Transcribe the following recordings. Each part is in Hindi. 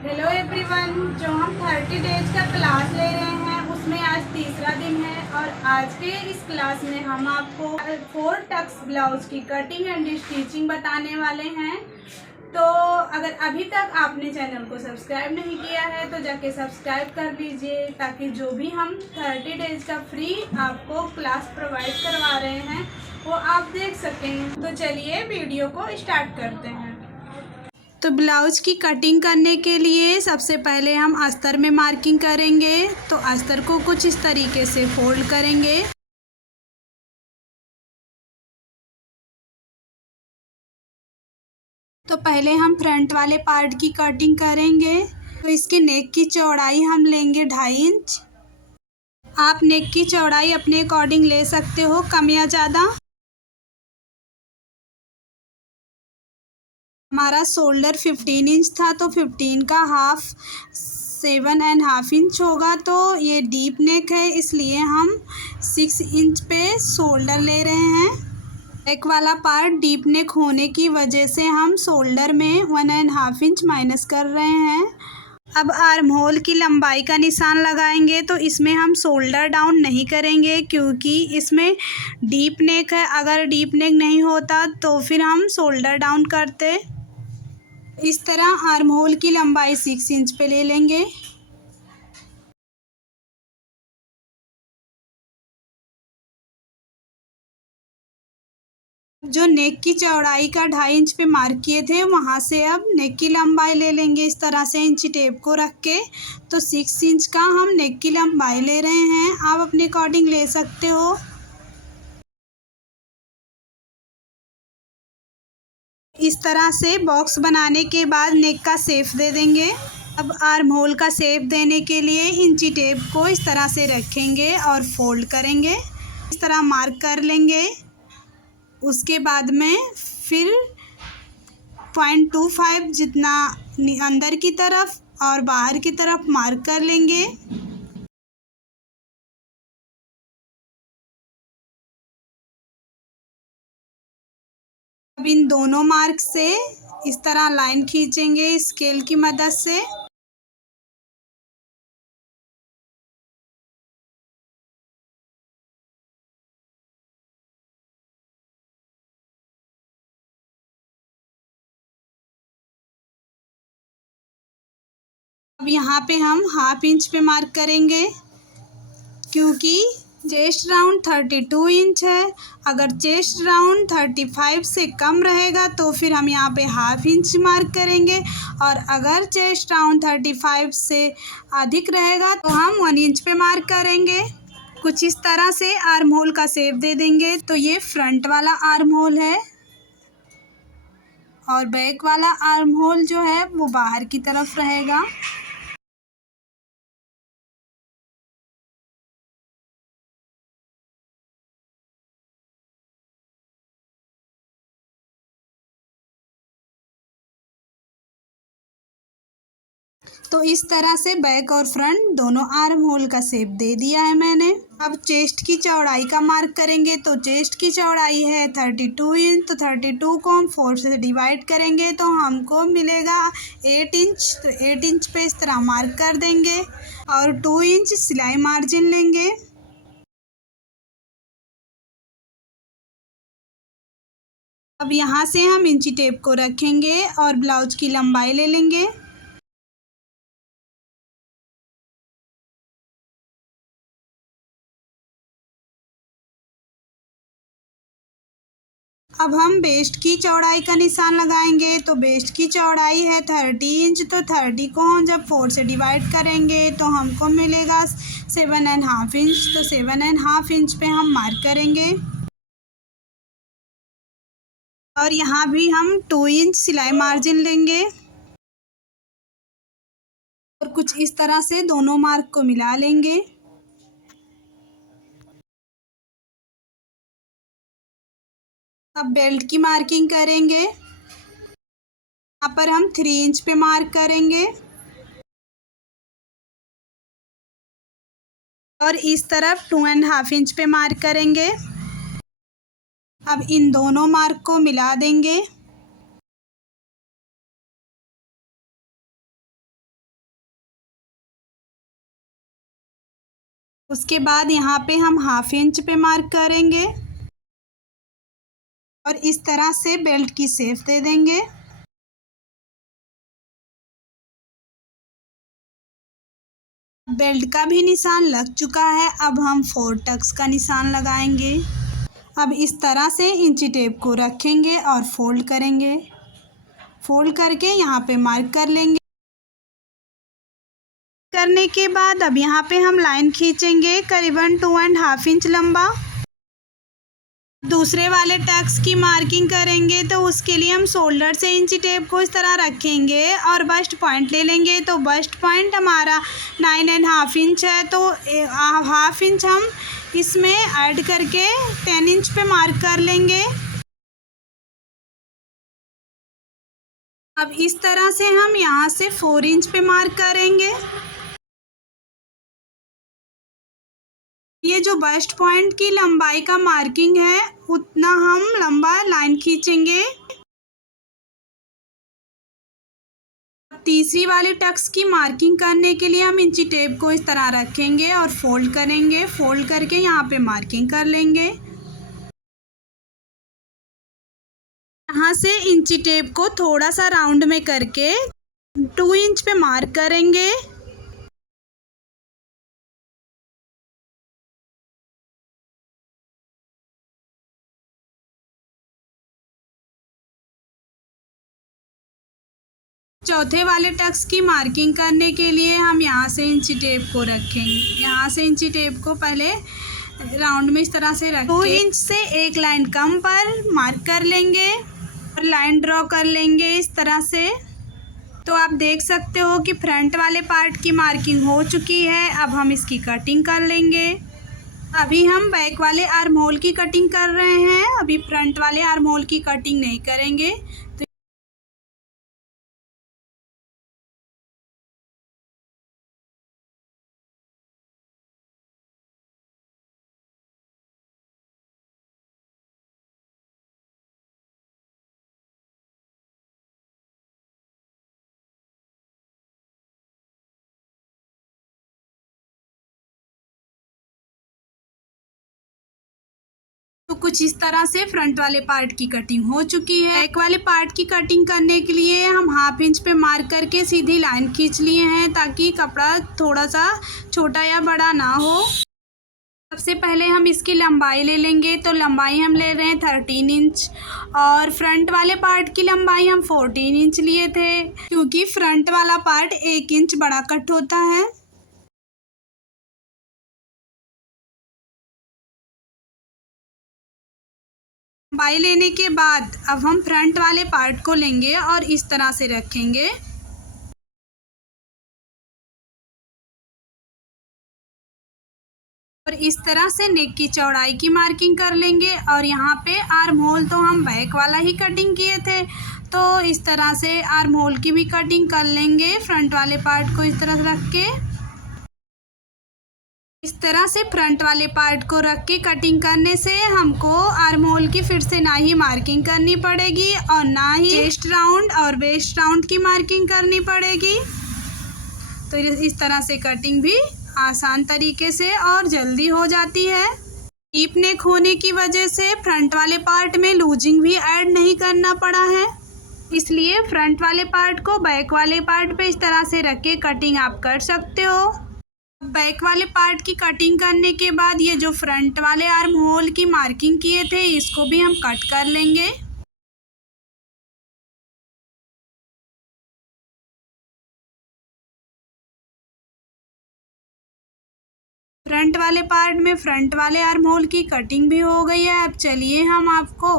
Hello everyone. जो हम 30 डेज का क्लास ले रहे हैं उसमें आज तीसरा दिन है और आज के इस क्लास में हम आपको 4 टक्स ब्लाउज की कटिंग एंड स्टिचिंग बताने वाले हैं। तो अगर अभी तक आपने चैनल को सब्सक्राइब नहीं किया है तो जाके सब्सक्राइब कर लीजिए, ताकि जो भी हम 30 डेज का फ्री आपको क्लास प्रोवाइड करवा रहे हैं वो आप देख सकें। तो चलिए वीडियो को स्टार्ट करते हैं। तो ब्लाउज की कटिंग करने के लिए सबसे पहले हम अस्तर में मार्किंग करेंगे। तो अस्तर को कुछ इस तरीके से फोल्ड करेंगे। तो पहले हम फ्रंट वाले पार्ट की कटिंग करेंगे। तो इसके नेक की चौड़ाई हम लेंगे 2.5 इंच। आप नेक की चौड़ाई अपने अकॉर्डिंग ले सकते हो, कम या ज़्यादा। हमारा शोल्डर 15 इंच था तो 15 का हाफ 7.5 इंच होगा। तो ये डीप नेक है, इसलिए हम 6 इंच पे शोल्डर ले रहे हैं। नेक वाला पार्ट डीप नेक होने की वजह से हम शोल्डर में 1.5 इंच माइनस कर रहे हैं। अब आर्म होल की लंबाई का निशान लगाएंगे। तो इसमें हम शोल्डर डाउन नहीं करेंगे क्योंकि इसमें डीप नेक है। अगर डीप नेक नहीं होता तो फिर हम शोल्डर डाउन करते। इस तरह आर्म होल की लंबाई 6 इंच पे ले लेंगे। जो नेक की चौड़ाई का 2.5 इंच पे मार्क किए थे वहाँ से अब नेक की लंबाई ले लेंगे इस तरह से इंची टेप को रख के। तो 6 इंच का हम नेक की लंबाई ले रहे हैं, आप अपने अकॉर्डिंग ले सकते हो। इस तरह से बॉक्स बनाने के बाद नेक का शेप दे देंगे। अब आर्म होल का शेप देने के लिए इंची टेप को इस तरह से रखेंगे और फोल्ड करेंगे। इस तरह मार्क कर लेंगे। उसके बाद में फिर 0.25 जितना अंदर की तरफ और बाहर की तरफ मार्क कर लेंगे। अब इन दोनों मार्क से इस तरह लाइन खींचेंगे स्केल की मदद से। अब यहाँ पे हम 1/2 इंच पे मार्क करेंगे क्योंकि चेस्ट राउंड 32 इंच है। अगर चेस्ट राउंड 35 से कम रहेगा तो फिर हम यहाँ पे 1/2 इंच मार्क करेंगे, और अगर चेस्ट राउंड 35 से अधिक रहेगा तो हम 1 इंच पे मार्क करेंगे। कुछ इस तरह से आर्म होल का शेप दे देंगे। तो ये फ्रंट वाला आर्म होल है और बैक वाला आर्म होल जो है वो बाहर की तरफ रहेगा। तो इस तरह से बैक और फ्रंट दोनों आर्म होल का शेप दे दिया है मैंने। अब चेस्ट की चौड़ाई का मार्क करेंगे। तो चेस्ट की चौड़ाई है 32 इंच। तो 32 को हम 4 से डिवाइड करेंगे तो हमको मिलेगा 8 इंच। तो 8 इंच पे इस तरह मार्क कर देंगे और 2 इंच सिलाई मार्जिन लेंगे। अब यहाँ से हम इंची टेप को रखेंगे और ब्लाउज की लंबाई ले लेंगे। अब हम वेस्ट की चौड़ाई का निशान लगाएंगे। तो वेस्ट की चौड़ाई है 30 इंच। तो 30 को हम जब 4 से डिवाइड करेंगे तो हमको मिलेगा 7.5 इंच। तो 7.5 इंच पे हम मार्क करेंगे और यहाँ भी हम 2 इंच सिलाई मार्जिन लेंगे और कुछ इस तरह से दोनों मार्क को मिला लेंगे। अब बेल्ट की मार्किंग करेंगे। यहाँ पर हम 3 इंच पे मार्क करेंगे और इस तरफ 2.5 इंच पे मार्क करेंगे। अब इन दोनों मार्क को मिला देंगे। उसके बाद यहाँ पे हम 1/2 इंच पे मार्क करेंगे और इस तरह से बेल्ट की शेप दे देंगे। बेल्ट का भी निशान लग चुका है। अब हम 4 टक्स का निशान लगाएंगे। अब इस तरह से इंची टेप को रखेंगे और फोल्ड करेंगे। फोल्ड करके यहाँ पे मार्क कर लेंगे। करने के बाद अब यहाँ पे हम लाइन खींचेंगे करीबन 2.5 इंच लंबा। दूसरे वाले टक्स की मार्किंग करेंगे तो उसके लिए हम शोल्डर से इंची टेप को इस तरह रखेंगे और बस्ट पॉइंट ले लेंगे। तो बस्ट पॉइंट हमारा 9.5 इंच है, तो 1/2 इंच हम इसमें ऐड करके 10 इंच पे मार्क कर लेंगे। अब इस तरह से हम यहाँ से 4 इंच पे मार्क करेंगे। ये जो बस्ट पॉइंट की लंबाई का मार्किंग है उतना हम लंबा लाइन खींचेंगे। तीसरी वाले टक्स की मार्किंग करने के लिए हम इंची टेप को इस तरह रखेंगे और फोल्ड करेंगे। फोल्ड करके यहाँ पे मार्किंग कर लेंगे। यहाँ से इंची टेप को थोड़ा सा राउंड में करके 2 इंच पे मार्क करेंगे। चौथे वाले टक्स की मार्किंग करने के लिए हम यहाँ से इंची टेप को रखेंगे। यहाँ से इंची टेप को पहले राउंड में इस तरह से रखें। 2 इंच से एक लाइन कम पर मार्क कर लेंगे और लाइन ड्रॉ कर लेंगे इस तरह से। तो आप देख सकते हो कि फ्रंट वाले पार्ट की मार्किंग हो चुकी है। अब हम इसकी कटिंग कर लेंगे। अभी हम बैक वाले आर्म होल की कटिंग कर रहे हैं, अभी फ्रंट वाले आर्म होल की कटिंग नहीं करेंगे। तो कुछ इस तरह से फ्रंट वाले पार्ट की कटिंग हो चुकी है। बैक वाले पार्ट की कटिंग करने के लिए हम 1/2 इंच पे मार्क करके सीधी लाइन खींच लिए हैं ताकि कपड़ा थोड़ा सा छोटा या बड़ा ना हो। सबसे पहले हम इसकी लंबाई ले लेंगे। तो लंबाई हम ले रहे हैं 13 इंच और फ्रंट वाले पार्ट की लंबाई हम 14 इंच लिए थे, क्योंकि फ्रंट वाला पार्ट 1 इंच बड़ा कट होता है। लंबाई लेने के बाद अब हम फ्रंट वाले पार्ट को लेंगे और इस तरह से रखेंगे। और इस तरह से नेक की चौड़ाई की मार्किंग कर लेंगे। और यहाँ पे आर्म होल तो हम बैक वाला ही कटिंग किए थे, तो इस तरह से आर्म होल की भी कटिंग कर लेंगे फ्रंट वाले पार्ट को इस तरह रख के। इस तरह से फ्रंट वाले पार्ट को रख के कटिंग करने से हमको आर्म होल की फिर से ना ही मार्किंग करनी पड़ेगी और ना ही चेस्ट राउंड और वेस्ट राउंड की मार्किंग करनी पड़ेगी। तो इस तरह से कटिंग भी आसान तरीके से और जल्दी हो जाती है। डीप नेक होने की वजह से फ्रंट वाले पार्ट में लूजिंग भी ऐड नहीं करना पड़ा है, इसलिए फ्रंट वाले पार्ट को बैक वाले पार्ट पे इस तरह से रख के कटिंग आप कर सकते हो। बैक वाले पार्ट की कटिंग करने के बाद ये जो फ्रंट वाले आर्म होल की मार्किंग किए थे इसको भी हम कट कर लेंगे। फ्रंट वाले पार्ट में फ्रंट वाले आर्म होल की कटिंग भी हो गई है। अब चलिए हम आपको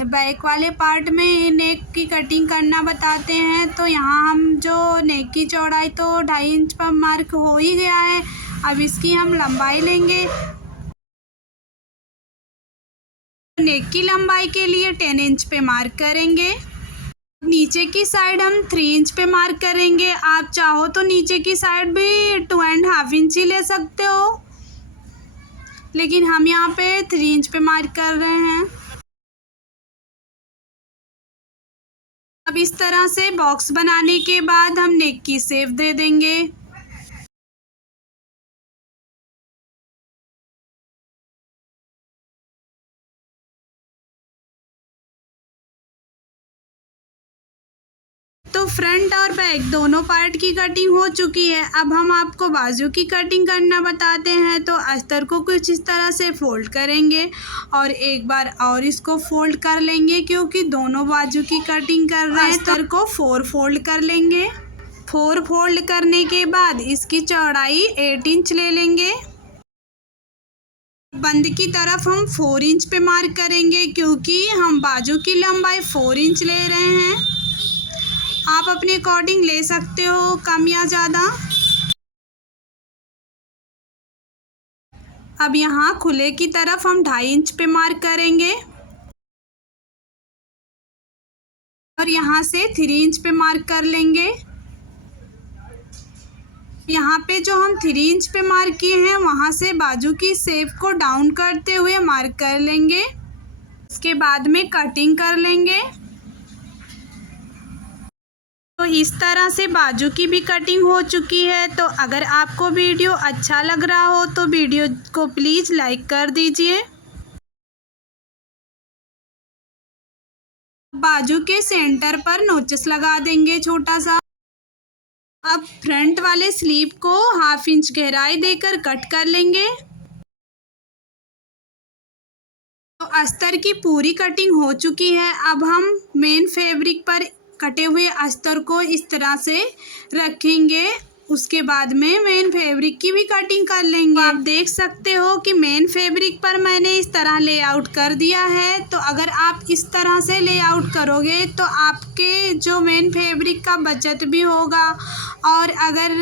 बैक वाले पार्ट में नेक की कटिंग करना बताते हैं। तो यहाँ हम जो नेक की चौड़ाई तो 2.5 इंच पर मार्क हो ही गया है। अब इसकी हम लंबाई लेंगे। नेक की लंबाई के लिए 10 इंच पे मार्क करेंगे। नीचे की साइड हम 3 इंच पे मार्क करेंगे। आप चाहो तो नीचे की साइड भी 2.5 इंच ही ले सकते हो, लेकिन हम यहाँ पे 3 इंच पे मार्क कर रहे हैं। अब इस तरह से बॉक्स बनाने के बाद हम नेक की शेप दे देंगे। फ्रंट और बैक दोनों पार्ट की कटिंग हो चुकी है। अब हम आपको बाजू की कटिंग करना बताते हैं। तो अस्तर को कुछ इस तरह से फोल्ड करेंगे और एक बार और इसको फोल्ड कर लेंगे, क्योंकि दोनों बाजू की कटिंग कर रहे हैं। अस्तर को 4 फोल्ड कर लेंगे। 4 फोल्ड करने के बाद इसकी चौड़ाई 8 इंच ले लेंगे। बंद की तरफ हम 4 इंच पे मार्क करेंगे, क्योंकि हम बाजू की लंबाई 4 इंच ले रहे हैं। आप अपने अकॉर्डिंग ले सकते हो, कम या ज़्यादा। अब यहाँ खुले की तरफ हम 2.5 इंच पे मार्क करेंगे और यहाँ से 3 इंच पे मार्क कर लेंगे। यहाँ पे जो हम 3 इंच पे मार्क किए हैं, वहाँ से बाजू की शेप को डाउन करते हुए मार्क कर लेंगे। इसके बाद में कटिंग कर लेंगे। तो इस तरह से बाजू की भी कटिंग हो चुकी है। तो अगर आपको वीडियो अच्छा लग रहा हो तो वीडियो को प्लीज़ लाइक कर दीजिए। बाजू के सेंटर पर नोचेस लगा देंगे छोटा सा। अब फ्रंट वाले स्लीव को 1/2 इंच गहराई देकर कट कर लेंगे। तो अस्तर की पूरी कटिंग हो चुकी है। अब हम मेन फैब्रिक पर कटे हुए अस्तर को इस तरह से रखेंगे। उसके बाद में मेन फैब्रिक की भी कटिंग कर लेंगे। आप देख सकते हो कि मेन फैब्रिक पर मैंने इस तरह लेआउट कर दिया है। तो अगर आप इस तरह से लेआउट करोगे तो आपके जो मेन फैब्रिक का बचत भी होगा। और अगर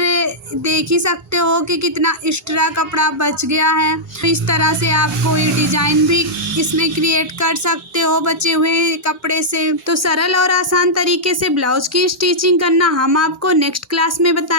देख ही सकते हो कि कितना एक्स्ट्रा कपड़ा बच गया है। तो इस तरह से आप कोई डिज़ाइन भी इसमें क्रिएट कर सकते हो बचे हुए कपड़े से। तो सरल और आसान तरीके से ब्लाउज की स्टिचिंग करना हम आपको नेक्स्ट क्लास में बताएंगे।